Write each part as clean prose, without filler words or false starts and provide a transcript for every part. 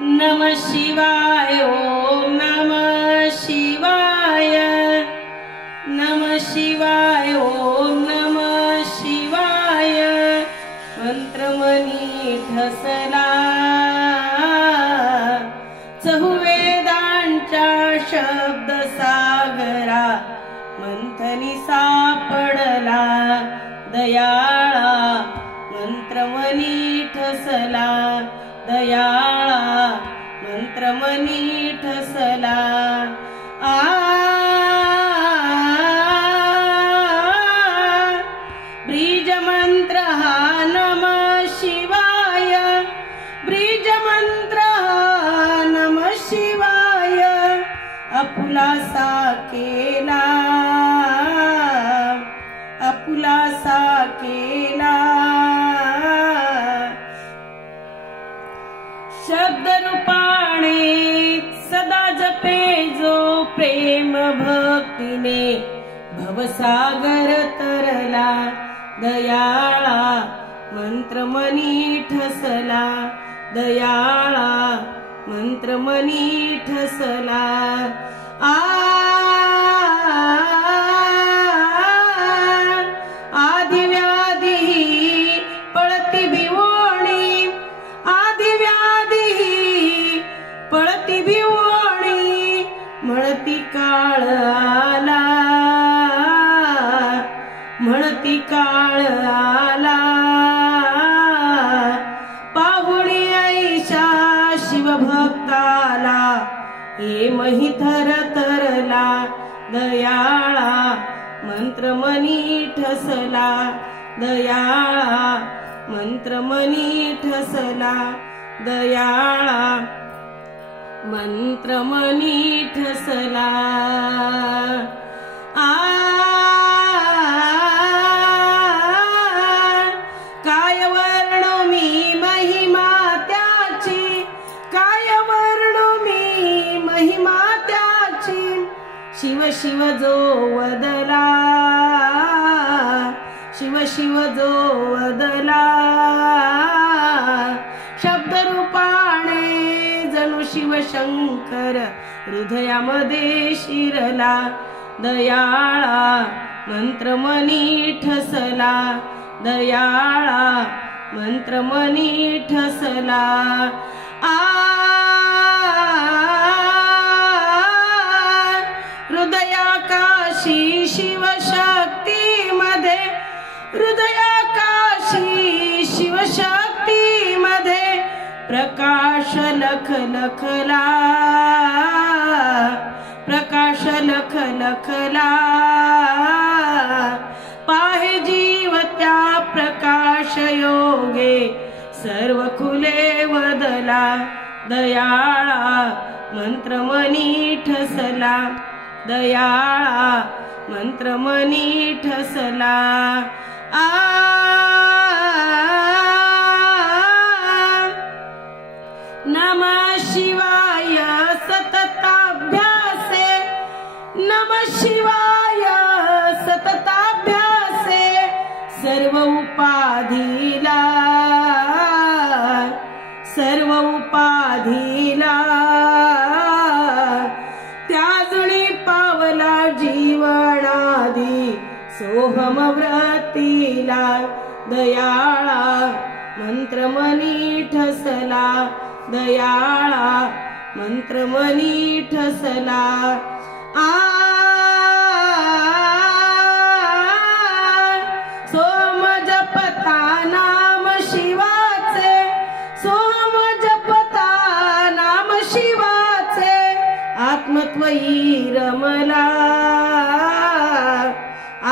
नमः शिवाय ओम नमः शिवाय नमः शिवाय ओम नमः शिवाय मंत्रमणी ठसला चहुवेदांच्या शब्द सागरा मंथनी सापडला दयाळा मंत्रमणी ठसला दयाळा मंत्रमणी ठसला ब्रीज मंत्र हा नमः शिवाय ब्रीज मंत्र हा नमः शिवाय अपुलासा केला अपुलासा केला शब्द रूपाने सदा जपे जो प्रेम भक्तीने भवसागर तरला दयाळा मंत्रमणी ठसला दयाळा मंत्रमणी ठसला आदि व्याधी पळती भिवोणी आदि व्याधी पळती भिवोणी मळती काळ आला म्हणती काळ आला पाहुणी ऐशा शिवभक्ताला हे मही थर तरला दयाळा मंत्रमणी ठसला दयाळा मंत्रमणी ठसला दयाळा मंत्रमणी ठसला काय वर्णो मी महिमा त्याची काय वर्णो मी महिमा त्याची शिव शिव जो वदला शिव शिव जो वदला शब्द रूपाने जणू शिव शंकर हृदयामध्ये शिरला दयाळा मंत्रमणी ठसला दयाळा मंत्रमणी ठसला हृदयाकाशी शिवशक्ती मध्ये हृदयाकाशी शिवशक्ती मध्ये प्रकाश लख लखला प्रकाश लख लखला पाहे जीव त्या प्रकाश योगे सर्व खुले वदला दयाळा मंत्रमणी ठसला दयाळा मंत्रमणी ठसला नमः शिवाय सतताभ्यासे नमः शिवाय सतताभ्यासे सर्व उपाधीला सर्व उपाधीला त्याजुनी पावला जीवनादी सोहम व्रतीला दयाळा मंत्रमणी ठसला दयाळा मंत्रमणी ठसला सोम जपता नाम शिवाचे सोम जपता नाम शिवाचे आत्मत्वयी रमला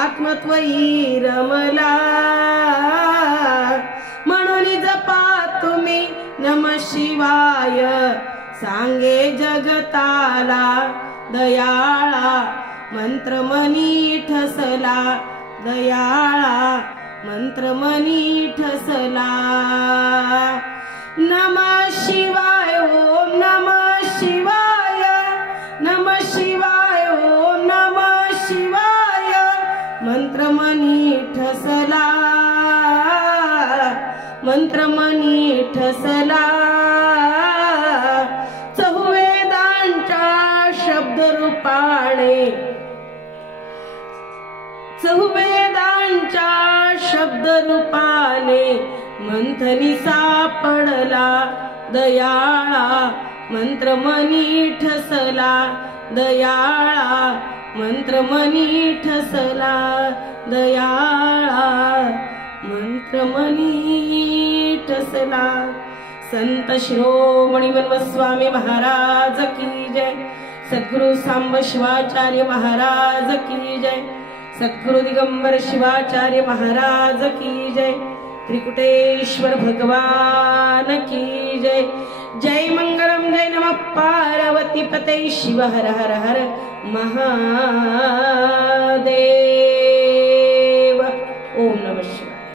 आत्मत्वयी रमला म्हणून जपा तुम्ही नमः शिवाय सांगे जगताला दयाळा मंत्रमणी ठसला दयाळा मंत्रमणी ठसला नमः शिवाय ओम नमः शिवाय नमः शिवाय ओम नमः शिवाय मंत्रमणी ठसला मंत्रमणी ठसला चहुवेदांच्या शब्द रूपाने मंथनी सापडला दयाळा मंत्र मनी ठसला दयाळा मंत्र मनी ठसला दयाळा मंत्र मनी ठसला. संत शिरोमणी स्वामी महाराज की जय. सद्गुरु सांब शिवाचार्य महाराज की जय. सद्गुरु दिगंबर शिवाचार्य महाराज की जय. त्रिकुटेश्वर भगवान की जय. जय मंगलम जय नमः पार्वती पते शिव हर हर हर महादेव.